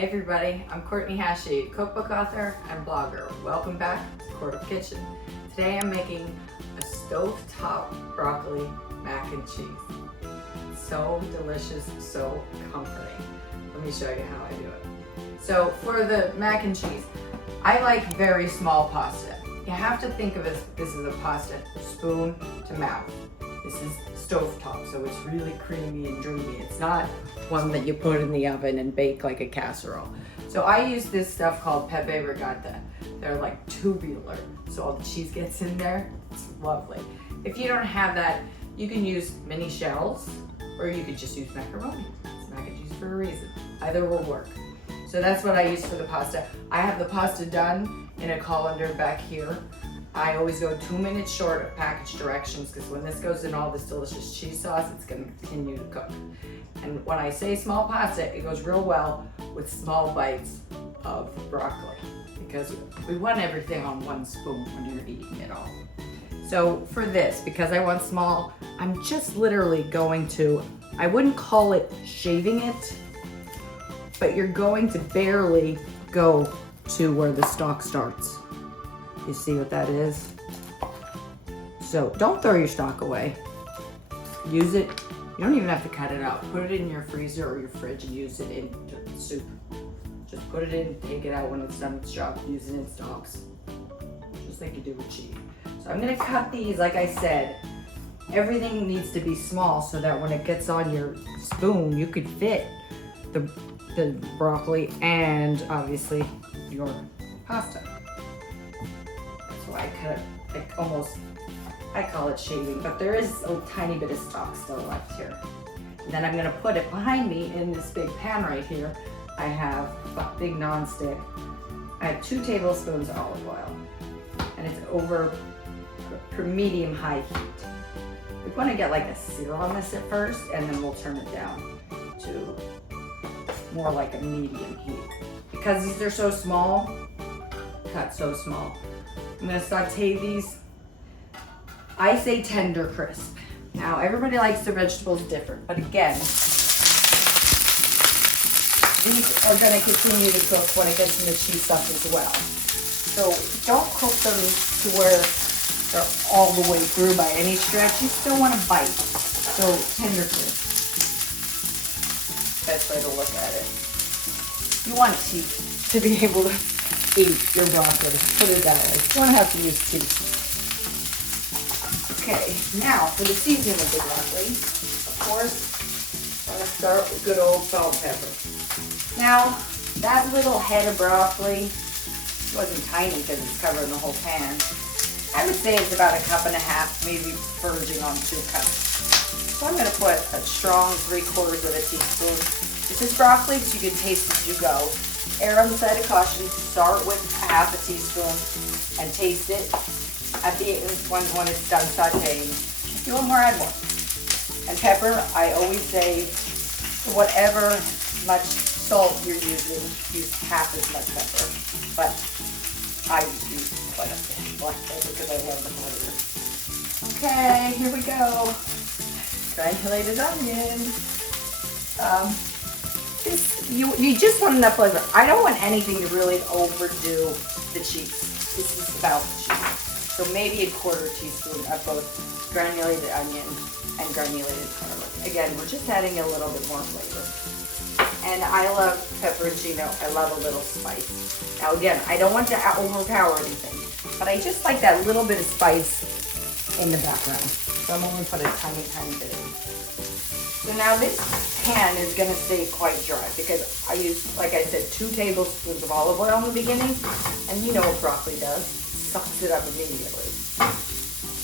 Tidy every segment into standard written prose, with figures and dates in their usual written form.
Hey everybody, I'm Courtney Hashi, cookbook author and blogger. Welcome back to Court Kitchen. Today I'm making a stovetop broccoli mac and cheese. So delicious, so comforting. Let me show you how I do it. So for the mac and cheese, I like very small pasta. You have to think of this as a pasta, spoon to mouth. This is stovetop, so it's really creamy and dreamy. It's not one that you put in the oven and bake like a casserole. So I use this stuff called pepe ricotta. They're like tubular, so all the cheese gets in there. It's lovely. If you don't have that, you can use mini shells, or you could just use macaroni. It's mac and cheese for a reason. Either will work. So that's what I use for the pasta. I have the pasta done in a colander back here. I always go 2 minutes short of package directions because when this goes in all this delicious cheese sauce, it's going to continue to cook. And when I say small pasta, it goes real well with small bites of broccoli because we want everything on one spoon when you're eating it all. So for this, because I want small, I'm just literally going to, I wouldn't call it shaving it, but you're going to barely go to where the stalk starts. You see what that is? So don't throw your stock away. Use it. You don't even have to cut it out. Put it in your freezer or your fridge and use it in soup. Just put it in, take it out when it's done its job. Use it in stalks, just like you do with cheese. So I'm gonna cut these, like I said, everything needs to be small so that when it gets on your spoon, you could fit the broccoli and obviously your pasta. I cut it like almost, I call it shaving, but there is a tiny bit of stock still left here. And then I'm gonna put it behind me in this big pan right here. I have a big non-stick. I have 2 tablespoons of olive oil, and it's over medium-high heat. We want to get like a sear on this at first, and then we'll turn it down to more like a medium heat. Because these are so small, cut so small. I'm gonna saute these. I say tender crisp. Now everybody likes their vegetables different, but again, these are gonna continue to cook when it gets in the cheese stuff as well. So don't cook them to where they're all the way through by any stretch. You still want to bite. So tender crisp. Best way to look at it. You want teeth to be able to eat your broccoli. Put it that way. You want to have to use teeth. Okay, now for the seasoning of the broccoli, of course, I'm going to start with good old salt and pepper. Now, that little head of broccoli wasn't tiny because it's covering the whole pan. I would say it's about 1.5 cups, maybe verging on 2 cups. So I'm going to put a strong 3/4 of a teaspoon. This is broccoli, so you can taste as you go. Err on the side of caution, start with 1/2 teaspoon and taste it at the end when it's done sauteing. If you want more, add more. And pepper, I always say whatever much salt you're using, use half as much pepper. But I use quite a bit black pepper because I love the flavor. Okay, here we go. Granulated onion. You just want enough flavor. I don't want anything to really overdo the cheese. This is about the cheese. So maybe 1/4 teaspoon of both granulated onion and granulated garlic. Again, we're just adding a little bit more flavor. And I love pepperoncino. I love a little spice. Now again, I don't want to overpower anything, but I just like that little bit of spice in the background. So I'm only putting a tiny, tiny bit in. So now this pan is going to stay quite dry because I use, like I said, 2 tablespoons of olive oil in the beginning, and you know what broccoli does, sucks it up immediately.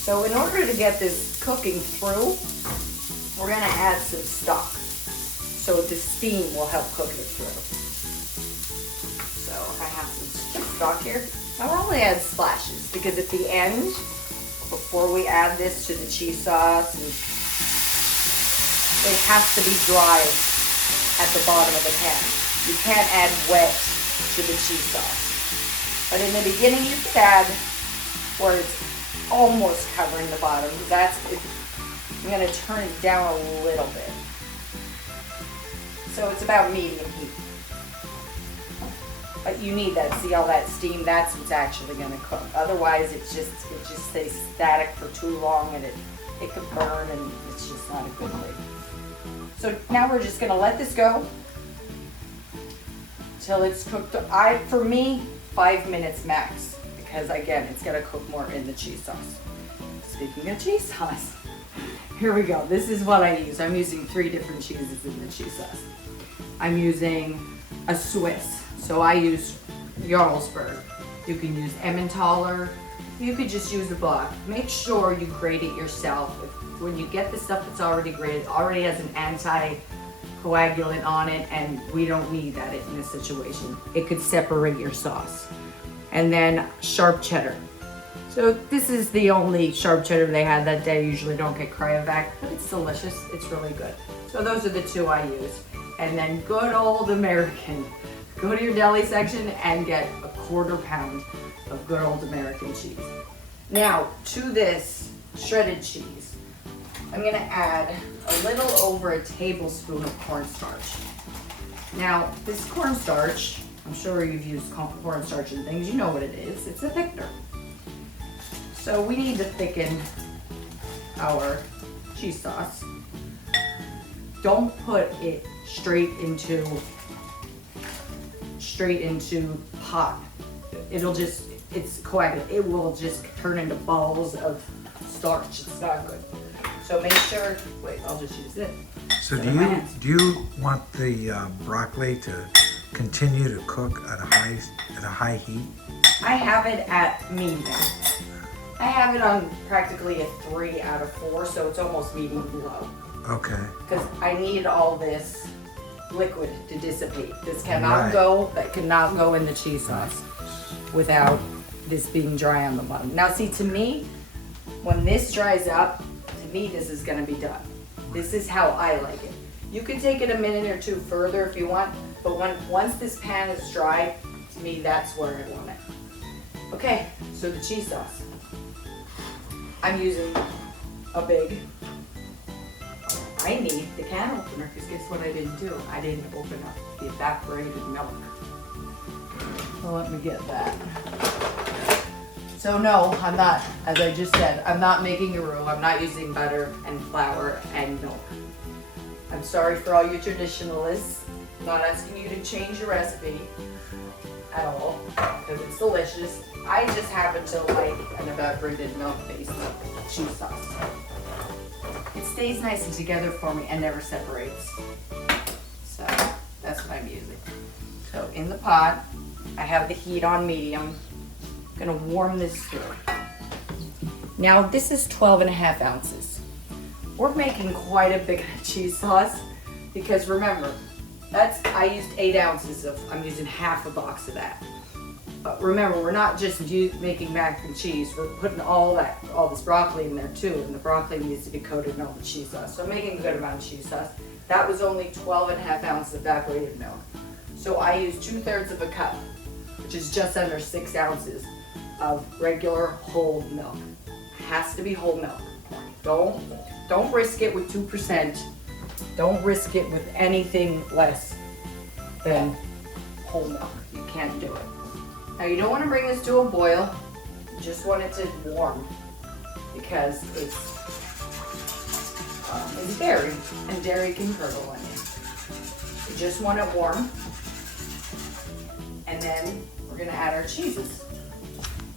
So in order to get this cooking through, we're going to add some stock. So the steam will help cook it through. So I have some stock here. I'll only add splashes because at the end, before we add this to the cheese sauce, it has to be dry at the bottom of the pan. You can't add wet to the cheese sauce. But in the beginning you could add where it's almost covering the bottom. I'm going to turn it down a little bit. So it's about medium heat. But you need that. See all that steam? That's what's actually gonna cook. Otherwise, it just stays static for too long, and it could burn, and it's just not a good thing. So now we're just gonna let this go till it's cooked. For me, 5 minutes max, because again, it's gonna cook more in the cheese sauce. Speaking of cheese sauce, here we go. This is what I use. I'm using 3 different cheeses in the cheese sauce. I'm using a Swiss. So I use Jarlsberg. You can use Emmentaler. You could just use a block. Make sure you grate it yourself. When you get the stuff that's already grated, it already has an anti-coagulant on it, and we don't need that in this situation. It could separate your sauce. And then sharp cheddar. So this is the only sharp cheddar they had that day. Usually don't get cryovac, but it's delicious. It's really good. So those are the 2 I use. And then good old American. Go to your deli section and get a 1/4 pound of good old American cheese. Now, to this shredded cheese, I'm gonna add a little over a tablespoon of cornstarch. Now, this cornstarch, I'm sure you've used cornstarch and things, you know what it is. It's a thickener. So we need to thicken our cheese sauce. Don't put it straight into pot. It's coagulant. It will just turn into balls of starch. It's not good. So make sure, wait, I'll just use it. So do you want the broccoli to continue to cook at a high heat? I have it at medium. I have it on practically a 3 out of 4, so it's almost medium low. Okay. Because I need all this liquid to dissipate. This cannot go, that cannot go in the cheese sauce without this being dry on the bottom. Now see, to me, when this dries up, to me this is gonna be done. This is how I like it. You can take it a minute or 2 further if you want, but once this pan is dry, to me that's where I want it. Okay, so the cheese sauce. I'm using a big, I need the can opener, because guess what I didn't do? I didn't open up the evaporated milk. So let me get that. So no, I'm not, as I just said, I'm not making a roux. I'm not using butter and flour and milk. I'm sorry for all you traditionalists. I'm not asking you to change your recipe at all, because it's delicious. I just happen to like an evaporated milk-based cheese sauce. It stays nice and together for me and never separates. So that's what I'm using. So in the pot, I have the heat on medium. I'm gonna warm this through. Now this is 12.5 ounces. We're making quite a big cheese sauce because remember, I used 8 ounces of, I'm using half a box of that. But remember, we're not just making mac and cheese. We're putting all this broccoli in there too, and the broccoli needs to be coated in all the cheese sauce. So I'm making a good amount of cheese sauce. That was only 12.5 ounces of evaporated milk. So I used 2/3 of a cup, which is just under 6 ounces of regular whole milk. Has to be whole milk. Don't risk it with 2%. Don't risk it with anything less than whole milk. You can't do it. Now you don't want to bring this to a boil, you just want it to warm because it's dairy and dairy can curdle on you. You just want it warm, and then we're going to add our cheeses.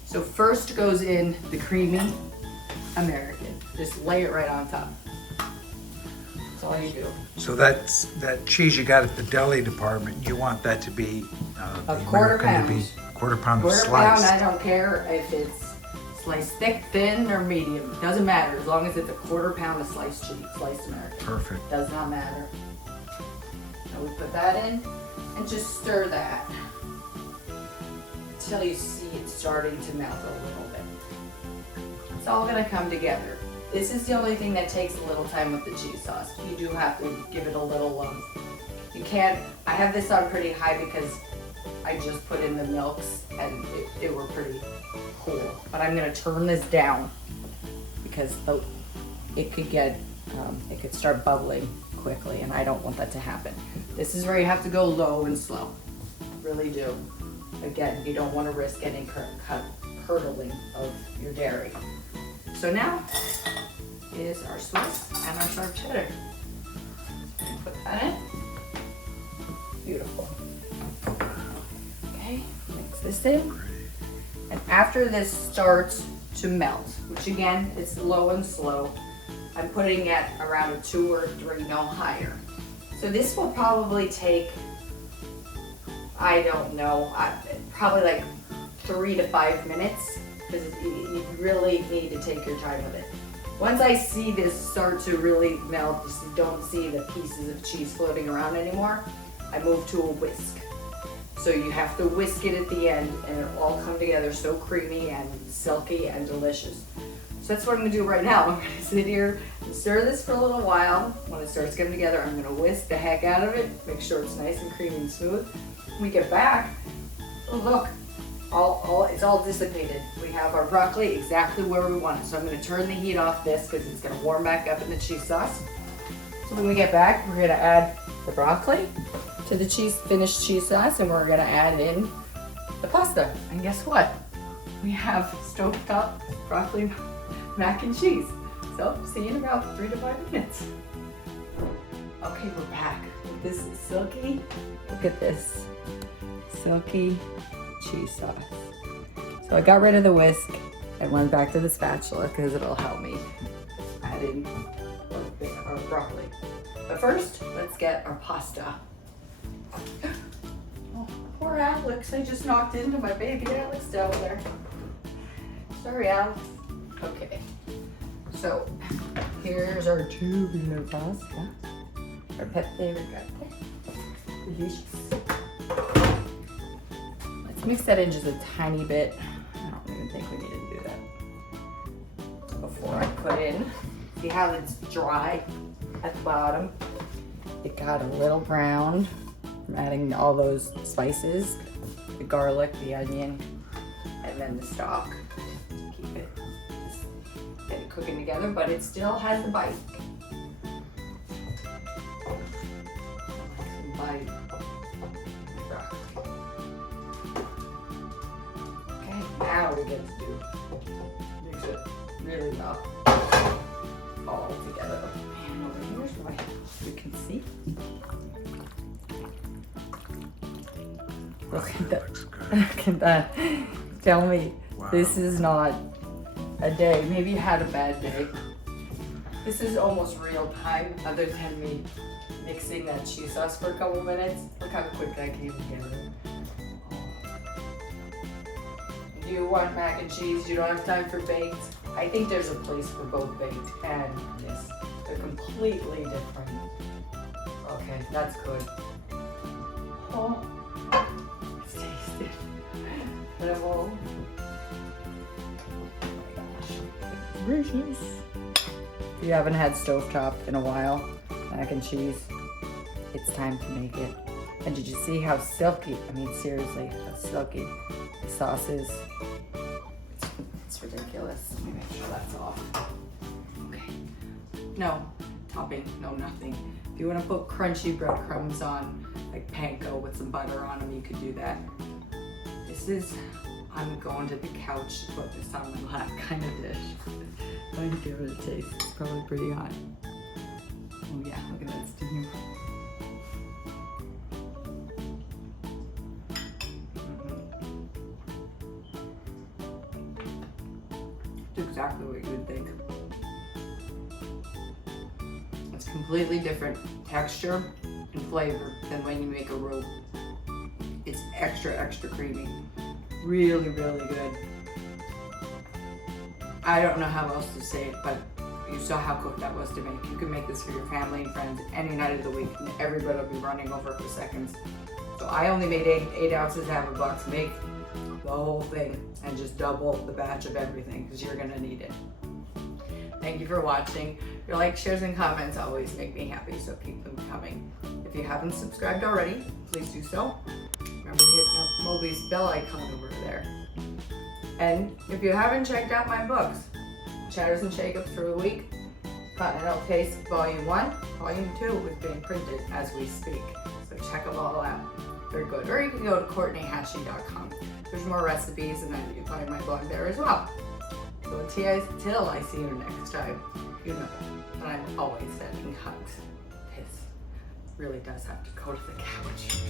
So first goes in the creamy American. Just lay it right on top. That's all you do. So that cheese you got at the deli department, you want that to be a 1/4 pound. To be 1/4 pound Sliced. sliced. I don't care if it's sliced thick, thin, or medium. Doesn't matter as long as it's a 1/4 pound of sliced cheese, sliced American. Perfect. Does not matter. Now we put that in and just stir that until you see it starting to melt a little bit. It's all gonna come together. This is the only thing that takes a little time with the cheese sauce. You do have to give it a little, you can't, I have this on pretty high because I just put in the milks and it were pretty cool. But I'm gonna turn this down because it could start bubbling quickly and I don't want that to happen. This is where you have to go low and slow. Really do. Again, you don't want to risk any curdling of your dairy. So now is our Swiss and our sharp cheddar. Put that in. Beautiful. Okay, mix this in. And after this starts to melt, which again, it's low and slow, I'm putting it around a 2 or 3, no higher. So this will probably take, I don't know, probably like 3 to 5 minutes, because you really need to take your time with it. Once I see this start to really melt, you don't see the pieces of cheese floating around anymore, I move to a whisk. So you have to whisk it at the end and it'll all come together so creamy and silky and delicious. So that's what I'm gonna do right now. I'm gonna sit here and stir this for a little while. When it starts coming together, I'm gonna whisk the heck out of it, make sure it's nice and creamy and smooth. When we get back, oh look, it's all dissipated. We have our broccoli exactly where we want it. So I'm gonna turn the heat off this because it's gonna warm back up in the cheese sauce. So when we get back, we're gonna add the broccoli to the finished cheese sauce, and we're gonna add in the pasta. And guess what? We have stovetop broccoli mac and cheese. So see you in about 3 to 5 minutes. Okay, we're back with this silky, look at this, silky cheese sauce. So I got rid of the whisk and went back to the spatula because it'll help me add in our broccoli. But first, let's get our pasta. Oh, poor Alex, I just knocked into my baby Alex down there. Sorry, Alex. Okay, so here's our tubular pasta. Our pet favorite delicious. Let's mix that in just a tiny bit. I don't even think we need to do that before I put in. See how it's dry at the bottom? It got a little brown from adding all those spices, the garlic, the onion, and then the stock. Keep it cooking together, but it still has the bite. Okay, now we get to mix it really well all together. And over here's what you can see. Look at that. Look at that. Tell me, wow. This is not a day. Maybe you had a bad day. This is almost real time, other than me mixing that cheese sauce for a couple minutes. Look how quick that came together. Do you want mac and cheese? You don't have time for baked? I think there's a place for both baked and this. They're completely different. Okay, that's good. Oh, it's tasty. Level. Oh my gosh. Delicious. If you haven't had stovetop in a while, mac and cheese, it's time to make it. And did you see how silky, I mean seriously, how silky the sauce is? It's ridiculous. Let me make sure that's off. Okay. No topping, no nothing. If you want to put crunchy breadcrumbs on, like panko with some butter on them, you could do that. This is, I'm going to the couch to put this on my lap kind of dish. I'm going to give it a taste. It's probably pretty hot. Oh yeah, look at that steam. It's exactly what you would think. It's completely different texture and flavor than when you make a roux. It's extra, extra creamy. Really, really good. I don't know how else to say it, but you saw how quick that was to make. You can make this for your family and friends any night of the week, and everybody will be running over for seconds. So I only made 8 ounces, half a box. Make the whole thing and just double the batch of everything because you're gonna need it. Thank you for watching. Your likes, shares, and comments always make me happy, so keep them coming. If you haven't subscribed already, please do so. Remember to hit that Moby's bell icon over there. And if you haven't checked out my books, Chatters and Shakeups for the Week, Continental Taste Volume 1, Volume 2 is being printed as we speak. So check them all out. They're good. Or you can go to CourtneyHashy.com. There's more recipes, and then you can find my blog there as well. So until I see you next time, you know that I'm always sending hugs. This really does have to go to the couch.